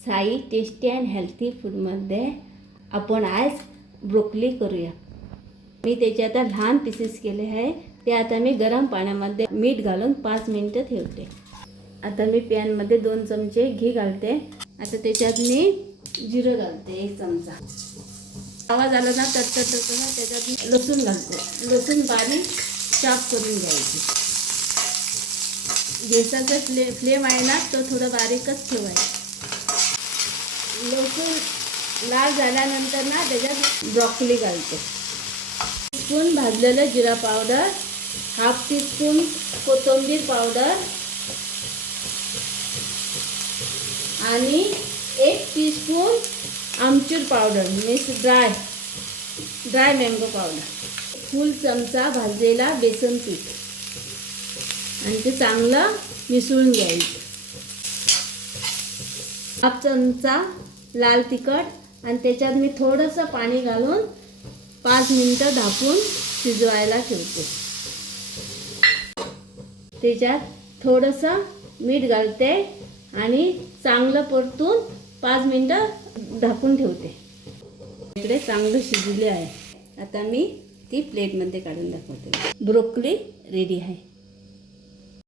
Sai tasty and healthy फूडमध्ये आपण आज ब्रोकली करूया। मी त्याचे आता लहान पीसेस केले आहे। ते आता मी गरम पाण्यामध्ये मीठ घालून 5 मिनिटं ठेवते। आता मी पॅनमध्ये 2 चमचे घी घालते। आता त्याच्यात मी जिरं घालते 1 चमचा। आवाज आला ना तडतड त्याच्यात मी लसूण घालते। लसूण बारीक चॉप करून घ्यायची। गॅसचा फ्लेम आहे ना तो थोडा बारीकच ठेवायचा। लसूण लाल झाल्यानंतर ना त्याच्यात ब्रोकोली घालते। स्पून भाजलेलं जिरा पावडर, हाफ टीस्पून कोथिंबीर पावडर आणि 1 टीस्पून आमचूर powder means dry mango powder, full चमचा भाजलेला बेसन पीठ आणि ते चांगलं मिसळून घ्यायचं। हाफ चमचा लाल तिखट आणि त्याच्यात मी थोडंसं पाणी घालून 5 मिनिटं झाकून शिजवायला ठेवते। त्याच्यात थोडंसं मीठ घालते आणि चांगलं परतून 5 मिनिटं झाकून ठेवते। इकडे चांगलं शिजले आहे। आता मी ती प्लेटमध्ये काढून दाखवते। ब्रोकोली रेडी आहे।